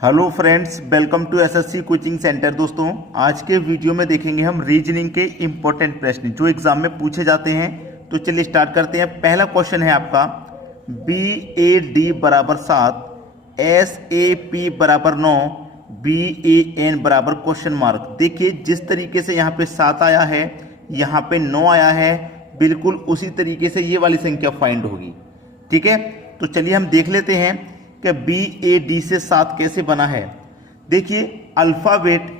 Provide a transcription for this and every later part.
Hello friends, welcome to SSC coaching centre. दोस्तों, आज के वीडियो में देखेंगे हम रीजनिंग के इम्पोर्टेंट प्रश्न जो एग्जाम में पूछे जाते हैं। तो चलिए स्टार्ट करते हैं। पहला क्वेश्चन है आपका BAD बराबर 7, SAP बराबर 9, BAN बराबर क्वेश्चन मार्क। देखिए जिस तरीके से यहाँ पे 7 आया है, यहाँ पे 9 आया है, बिल्कुल उसी तरीके से ये वाली संख्या फाइंड होगी। ठीक है, तो चलिए हम देख लेते हैं कि BAD से 7 कैसे बना है। देखिए अल्फ़ाबेट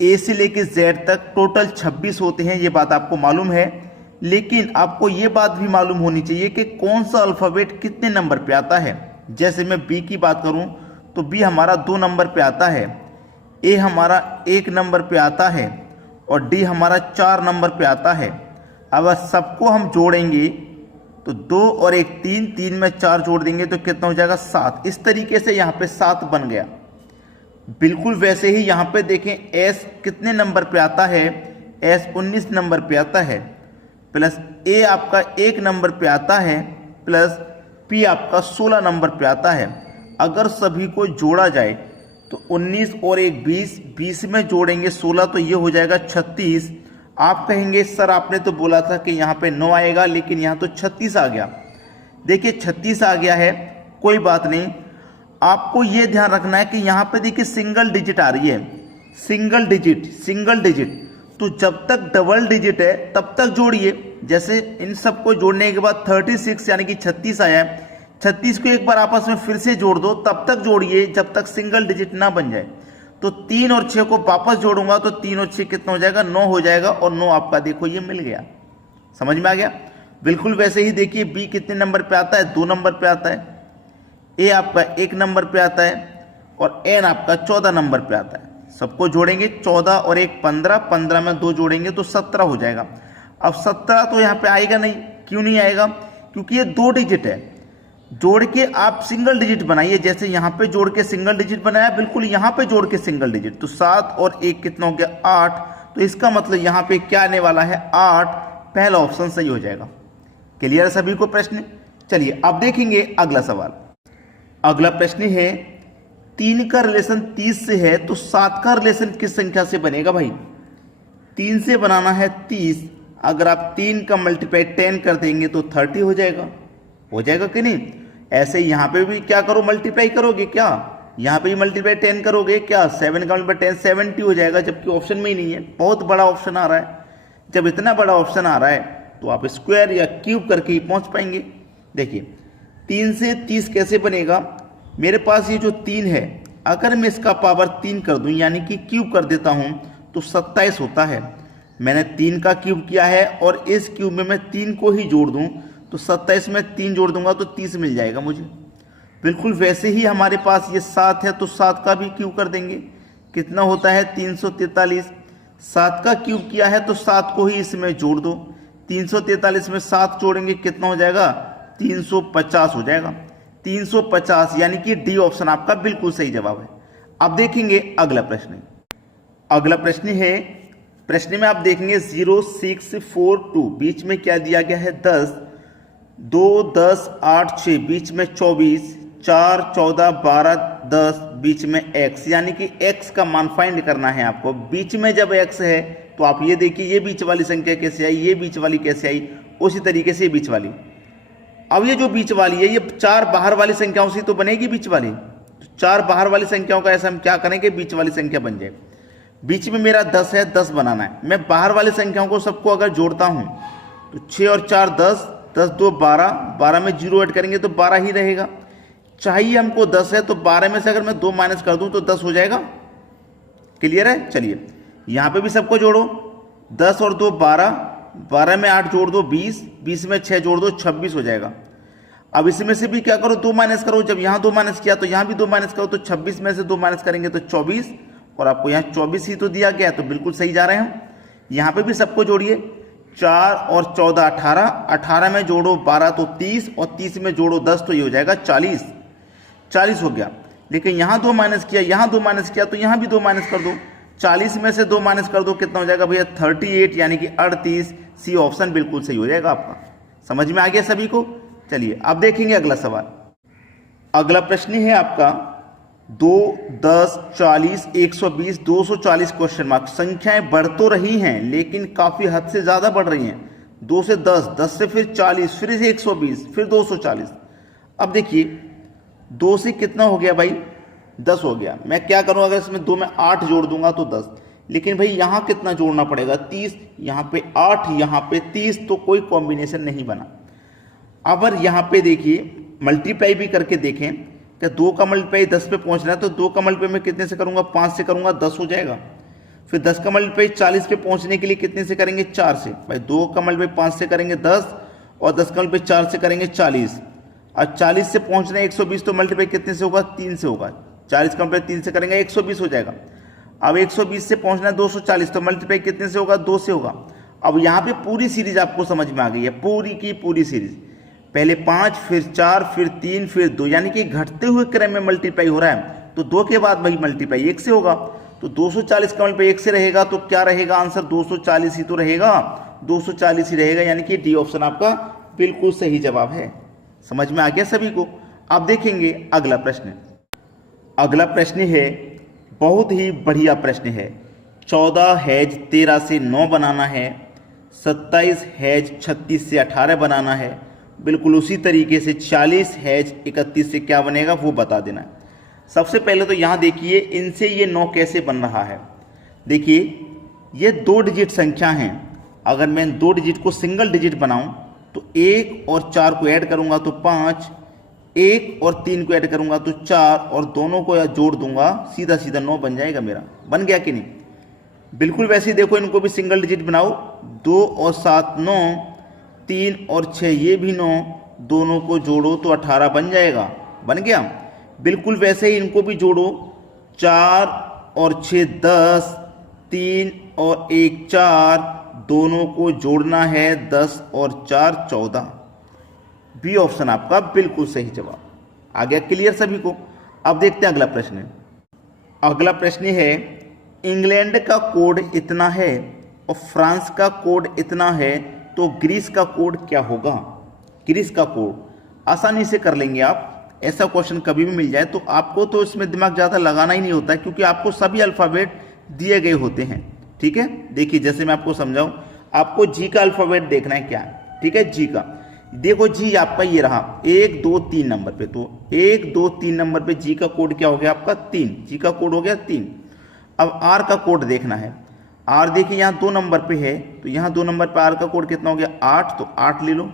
A से लेके Z तक टोटल 26 होते हैं, ये बात आपको मालूम है। लेकिन आपको ये बात भी मालूम होनी चाहिए कि कौन सा अल्फ़ाबेट कितने नंबर पे आता है। जैसे मैं B की बात करूं तो B हमारा 2 नंबर पे आता है, A हमारा 1 नंबर पे आता है और D हमारा 4 नंबर पे आता है। अब सबको हम जोड़ेंगे तो 2 और 1 3, 3 में 4 जोड़ देंगे तो कितना हो जाएगा 7। इस तरीके से यहाँ पे 7 बन गया। बिल्कुल वैसे ही यहाँ पे देखें S कितने नंबर पे आता है, S 19 नंबर पे आता है, प्लस A आपका 1 नंबर पे आता है, प्लस P आपका 16 नंबर पे आता है। अगर सभी को जोड़ा जाए तो 19 और 1 20, 20 में जोड़ेंगे 16 तो ये हो जाएगा 36। आप कहेंगे सर आपने तो बोला था कि यहाँ पे 9 आएगा, लेकिन यहाँ तो 36 आ गया। देखिए 36 आ गया है, कोई बात नहीं। आपको ये ध्यान रखना है कि यहाँ पे देखिए सिंगल डिजिट आ रही है, सिंगल डिजिट। तो जब तक डबल डिजिट है तब तक जोड़िए। जैसे इन सबको जोड़ने के बाद 36 यानी कि 36 आया है, 36 को एक बार आपस में फिर से जोड़ दो, तब तक जोड़िए जब तक सिंगल डिजिट ना बन जाए। तो 3 और 6 को वापस जोड़ूंगा तो 3 और 6 कितना हो जाएगा, 9 हो जाएगा। और 9 आपका देखो ये मिल गया। समझ में आ गया। बिल्कुल वैसे ही देखिए B कितने नंबर पे आता है, 2 नंबर पे आता है, A आपका 1 नंबर पे आता है और N आपका 14 नंबर पे आता है। सबको जोड़ेंगे 14 और 1 15, 15 में 2 जोड़ेंगे तो 17 हो जाएगा। अब 17 तो यहाँ पे आएगा नहीं। क्यों नहीं आएगा? क्योंकि ये 2 डिजिट है। जोड़ के आप सिंगल डिजिट बनाइए। जैसे यहाँ पे जोड़ के सिंगल डिजिट बनाया, बिल्कुल यहाँ पे जोड़ के सिंगल डिजिट। तो 7 और 1 कितना हो गया 8। तो इसका मतलब यहाँ पे क्या आने वाला है 8। पहला ऑप्शन सही हो जाएगा। क्लियर सभी को प्रश्न? चलिए अब देखेंगे अगला सवाल। अगला प्रश्न है 3 का रिलेशन 30 से है तो 7 का रिलेशन किस संख्या से बनेगा भाई? 3 से बनाना है 30। अगर आप 3 का मल्टीप्लाई 10 कर देंगे तो 30 हो जाएगा। हो जाएगा कि नहीं? ऐसे यहाँ पे भी क्या करो, मल्टीप्लाई करोगे क्या? यहाँ पे भी मल्टीप्लाई 10 करोगे क्या? 7 का मल्टीप्लाई 10 70 हो जाएगा, जबकि ऑप्शन में ही नहीं है। बहुत बड़ा ऑप्शन आ रहा है। जब इतना बड़ा ऑप्शन आ रहा है तो आप स्क्वायर या क्यूब करके ही पहुँच पाएंगे। देखिए 3 से 30 कैसे बनेगा। मेरे पास ये जो 3 है, अगर मैं इसका पावर 3 कर दूं यानी कि क्यूब कर देता हूं तो 27 होता है। मैंने 3 का क्यूब किया है और इस क्यूब में मैं 3 को ही जोड़ दूं तो 27 में 3 जोड़ दूंगा तो 30 मिल जाएगा मुझे। बिल्कुल वैसे ही हमारे पास ये 7 है तो 7 का भी क्यूब कर देंगे। कितना होता है 343। 7 का क्यूब किया है तो 7 को ही इसमें जोड़ दो। 343 में 7 जोड़ेंगे कितना हो जाएगा 350 हो जाएगा। 350 यानी कि डी ऑप्शन आपका बिल्कुल सही जवाब है। अब देखेंगे अगला प्रश्न। अगला प्रश्न है, प्रश्न में आप देखेंगे 0 6 4 2, बीच में क्या दिया गया है 10, 2 10 8 6, बीच में 24, 4 14 12 10, बीच में x, यानी कि x का मान फाइंड करना है आपको। बीच में जब x है तो आप ये देखिए ये बीच वाली संख्या कैसे आई, ये बीच वाली कैसे आई, उसी तरीके से ये बीच वाली। अब ये जो बीच वाली है ये 4 बाहर वाली संख्याओं से तो बनेगी बीच वाली। तो 4 बाहर वाली संख्याओं का ऐसा हम क्या करेंगे, बीच वाली संख्या बन जाए। बीच में मेरा 10 है, 10 बनाना है। मैं बाहर वाली संख्याओं को सबको अगर जोड़ता हूं तो 6 और 4 10, 10 2 12, 12 में 0 ऐड करेंगे तो 12 ही रहेगा। चाहिए हमको 10 है तो 12 में से अगर मैं 2 माइनस कर दूं तो 10 हो जाएगा। क्लियर है? चलिए यहां पे भी सबको जोड़ो। 10 और 2 12, 12 में 8 जोड़ दो 20, 20 में 6 जोड़ दो 26 हो जाएगा। अब इसमें से भी क्या करो 2 माइनस करो। जब यहाँ 2 माइनस किया तो यहाँ भी 2 माइनस करो, तो 26 में से 2 माइनस करेंगे तो 24, और आपको यहाँ 24 ही तो दिया गया है, तो बिल्कुल सही जा रहे हैं हम। यहाँ पे भी सबको जोड़िए। 4 और 14 18, 18 में जोड़ो 12 तो 30, और 30 में जोड़ो 10 तो ये हो जाएगा 40। 40 हो गया। लेकिन यहाँ 2 माइनस किया, यहाँ 2 माइनस किया, तो यहाँ भी 2 माइनस कर दो। 40 में से 2 माइनस कर दो, कितना हो जाएगा भैया 38, यानी कि 38। सी ऑप्शन बिल्कुल सही हो जाएगा आपका। समझ में आ गया सभी को? चलिए अब देखेंगे अगला सवाल। अगला प्रश्न है आपका 2, 10, 40, 120, 240 क्वेश्चन मार्क। संख्याएं बढ़ तो रही हैं लेकिन काफी हद से ज्यादा बढ़ रही हैं। 2 से 10, 10 से फिर 40, फिर से 120, फिर 240। अब देखिए 2 से कितना हो गया भाई, 10 हो गया। मैं क्या करूं, अगर इसमें 2 में 8 जोड़ दूंगा तो 10, लेकिन भाई यहां कितना जोड़ना पड़ेगा, 30, यहां पे 8, यहां पे 30, तो कोई कॉम्बिनेशन नहीं बना। अगर यहां पे देखिए मल्टीप्लाई भी करके देखें, क्या 2 का मल्टीप्लाई 10 पे पहुंचना है तो 2 का मल्टीप्लाई मैं कितने से करूंगा, 5 से करूंगा, 10 हो जाएगा। फिर 10 का मल्टीप्लाई 40 पे पहुंचने के लिए कितने से करेंगे, 4 से। भाई 2 का मल्टीप्लाई 5 से करेंगे 10, और 10 का मल्टीप्लाई 4 से करेंगे 40, और 40 से पहुंचना है 120, तो मल्टीप्लाई कितने से होगा, 3 से होगा। 40 का मल्टीप्लाई 3 से करेंगे 120 हो जाएगा। अब 120 से पहुंचना है 240, तो मल्टीप्लाई कितने से होगा, 2 से होगा। अब यहाँ पे पूरी सीरीज आपको समझ में आ गई है, पूरी की पूरी सीरीज। पहले 5, फिर 4, फिर 3, फिर 2, यानी कि घटते हुए क्रम में मल्टीप्लाई हो रहा है। तो 2 के बाद भाई मल्टीप्लाई 1 से होगा, तो 240 का मल्टीप्लाई 1 से रहेगा तो क्या रहेगा आंसर, 240 ही तो रहेगा, 240 ही रहेगा। यानी कि डी ऑप्शन आपका बिल्कुल सही जवाब है। समझ में आ गया सभी को। अब देखेंगे अगला प्रश्न। अगला प्रश्न है, बहुत ही बढ़िया प्रश्न है। 14 हैज 13 से 9 बनाना है, 27 हैज 36 से 18 बनाना है। बिल्कुल उसी तरीके से 40 हैज 31 से क्या बनेगा वो बता देना है। सबसे पहले तो यहाँ देखिए इनसे ये 9 कैसे बन रहा है। देखिए ये 2 डिजिट संख्या हैं। अगर मैं 2 डिजिट को सिंगल डिजिट बनाऊं तो 1 और 4 को ऐड करूंगा तो 5, 1 और 3 को ऐड करूंगा तो 4, और दोनों को जोड़ दूंगा सीधा सीधा 9 बन जाएगा मेरा। बन गया कि नहीं? बिल्कुल वैसे ही देखो इनको भी सिंगल डिजिट बनाओ, 2 और 7 9, 3 और 6 ये भी 9, दोनों को जोड़ो तो 18 बन जाएगा। बन गया। बिल्कुल वैसे ही इनको भी जोड़ो, 4 और 6 10, 3 और 1 4, दोनों को जोड़ना है 10 और 4 14। बी ऑप्शन आपका बिल्कुल सही जवाब। आ गया क्लियर सभी को। अब देखते हैं अगला प्रश्न। अगला प्रश्न है, इंग्लैंड का कोड इतना है और फ्रांस का कोड इतना है, तो ग्रीस का कोड क्या होगा? ग्रीस का कोड आसानी से कर लेंगे आप। ऐसा क्वेश्चन कभी भी मिल जाए तो आपको तो इसमें दिमाग ज़्यादा लगाना ही नहीं होता, क्योंकि आपको सभी अल्फ़ाबेट दिए गए होते हैं। ठीक है, देखिए जैसे मैं आपको समझाऊं, आपको जी का अल्फ़ाबेट देखना है क्या है। ठीक है, जी का देखो, जी आपका ये रहा 1 2 3 नंबर पे, तो 1 2 3 नंबर पे जी का कोड क्या हो गया आपका 3, जी का कोड हो गया 3। अब आर का कोड देखना है। आर देखिए यहाँ 2 नंबर पे है, तो यहाँ 2 नंबर पे आर का कोड कितना हो गया 8, तो 8 ले लो।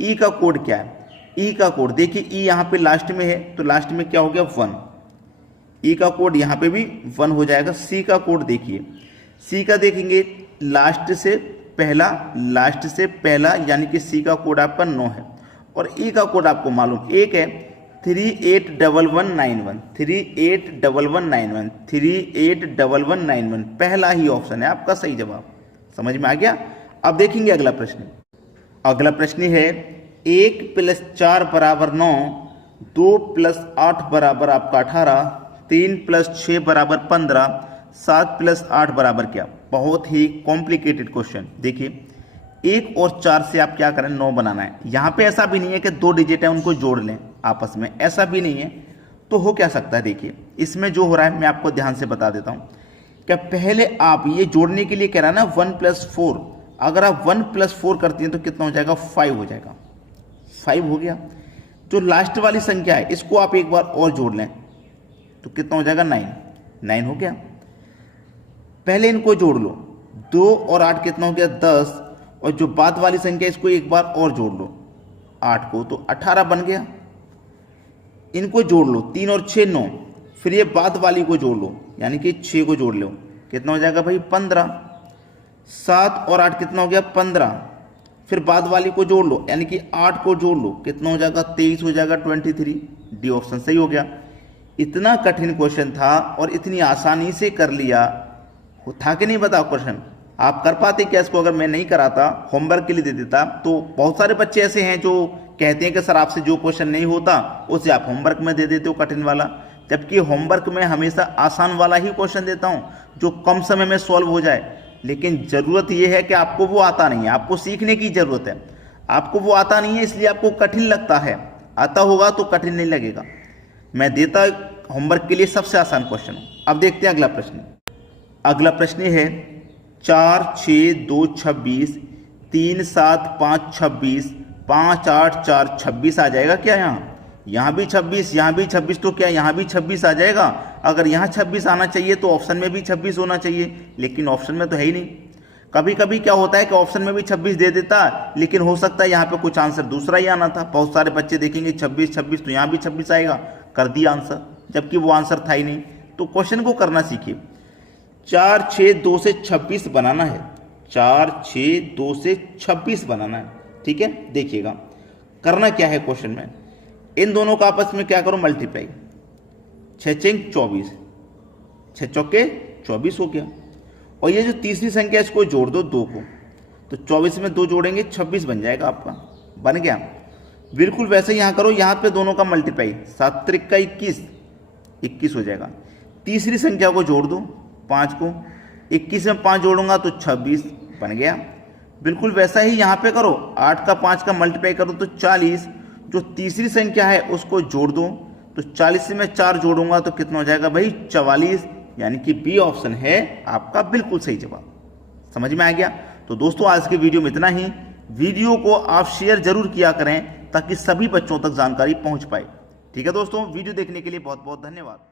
ई का कोड क्या है? ई का कोड देखिए, ई यहाँ पे लास्ट में है तो लास्ट में क्या हो गया 1, ई का कोड यहाँ पे भी 1 हो जाएगा। सी का कोड देखिए, सी का देखेंगे लास्ट से पहला, यानी कि सी का कोड आपका 9 है। और ई का कोड आपको मालूम एक है 381191, 381191, 381191, पहला ही ऑप्शन है आपका सही जवाब। समझ में आ गया। अब देखेंगे अगला प्रश्न। अगला प्रश्न है, 1 + 4 = 9, 2 + 8 = आपका 18, 3 + 6 = 15, 7 + 8 बराबर क्या? बहुत ही कॉम्प्लिकेटेड क्वेश्चन। देखिए 1 और 4 से आप क्या करें, 9 बनाना है। यहाँ पे ऐसा भी नहीं है कि 2 डिजिट है उनको जोड़ लें आपस में, ऐसा भी नहीं है। तो हो क्या सकता है, देखिए इसमें जो हो रहा है मैं आपको ध्यान से बता देता हूँ। क्या पहले आप ये जोड़ने के लिए कह रहा है ना 1 + 4, अगर आप 1 + 4 करती हैं तो कितना हो जाएगा 5 हो जाएगा। 5 हो गया। जो लास्ट वाली संख्या है इसको आप एक बार और जोड़ लें तो कितना हो जाएगा 9, 9 हो गया। पहले इनको जोड़ लो, 2 और 8 कितना हो गया 10, और जो बाद वाली संख्या इसको एक बार और जोड़ लो 8 को, तो 18 बन गया। इनको जोड़ लो, 3 और 6 9, फिर ये बाद वाली को जोड़ लो, यानी कि 6 को जोड़ लो, कितना हो जाएगा भाई 15। 7 और 8 कितना हो गया 15, फिर बाद वाली को जोड़ लो, यानी कि 8 को जोड़ लो, कितना हो जाएगा 23 हो जाएगा 23। डी ऑप्शन सही हो गया। इतना कठिन क्वेश्चन था और इतनी आसानी से कर लिया, था कि नहीं बताओ क्वेश्चन? आप कर पाते क्या इसको? अगर मैं नहीं कराता, होमवर्क के लिए दे देता, तो बहुत सारे बच्चे ऐसे हैं जो कहते हैं कि सर आपसे जो क्वेश्चन नहीं होता उसे आप होमवर्क में दे देते हो कठिन वाला, जबकि होमवर्क में हमेशा आसान वाला ही क्वेश्चन देता हूं जो कम समय में सॉल्व हो जाए। लेकिन ज़रूरत यह है कि आपको वो आता नहीं है, आपको सीखने की ज़रूरत है। आपको वो आता नहीं है इसलिए आपको कठिन लगता है, आता होगा तो कठिन नहीं लगेगा। मैं देता होमवर्क के लिए सबसे आसान क्वेश्चन हो। अब देखते हैं अगला प्रश्न। अगला प्रश्न है 4 6 2 26, 3 7 5 26, 5 8 4 26 आ जाएगा क्या? यहाँ भी 26, यहाँ भी 26, तो क्या यहाँ भी 26 आ जाएगा? अगर यहाँ 26 आना चाहिए तो ऑप्शन में भी 26 होना चाहिए, लेकिन ऑप्शन में तो है ही नहीं। कभी कभी क्या होता है कि ऑप्शन में भी 26 दे देता, लेकिन हो सकता है यहाँ पे कुछ आंसर दूसरा ही आना था। बहुत सारे बच्चे देखेंगे 26 26, तो यहाँ भी 26 आएगा, कर दिया आंसर, जबकि वो आंसर था ही नहीं। तो क्वेश्चन को करना सीखिए। 4 6 2 से 26 बनाना है, 4 6 2 से 26 बनाना है, ठीक है। देखिएगा करना क्या है क्वेश्चन में, इन दोनों का आपस में क्या करो, मल्टीप्लाई। 6 6 24, 6 चौके 24 हो गया। और ये जो तीसरी संख्या इसको जोड़ दो 2 को, तो 24 में 2 जोड़ेंगे 26 बन जाएगा आपका, बन गया। बिल्कुल वैसे यहाँ करो, यहाँ पे दोनों का मल्टीप्लाई, 7 3 का 21, 21 हो जाएगा। तीसरी संख्या को जोड़ दो 5 को, 21 में 5 जोड़ूंगा तो 26 बन गया। बिल्कुल वैसा ही यहाँ पे करो, 8 का 5 का मल्टीप्लाई करो तो 40, जो तीसरी संख्या है उसको जोड़ दो, तो 40 में 4 जोड़ूंगा तो कितना हो जाएगा भाई, 44। यानी कि बी ऑप्शन है आपका बिल्कुल सही जवाब। समझ में आ गया? तो दोस्तों आज के वीडियो में इतना ही। वीडियो को आप शेयर जरूर किया करें ताकि सभी बच्चों तक जानकारी पहुंच पाए। ठीक है दोस्तों, वीडियो देखने के लिए बहुत बहुत धन्यवाद।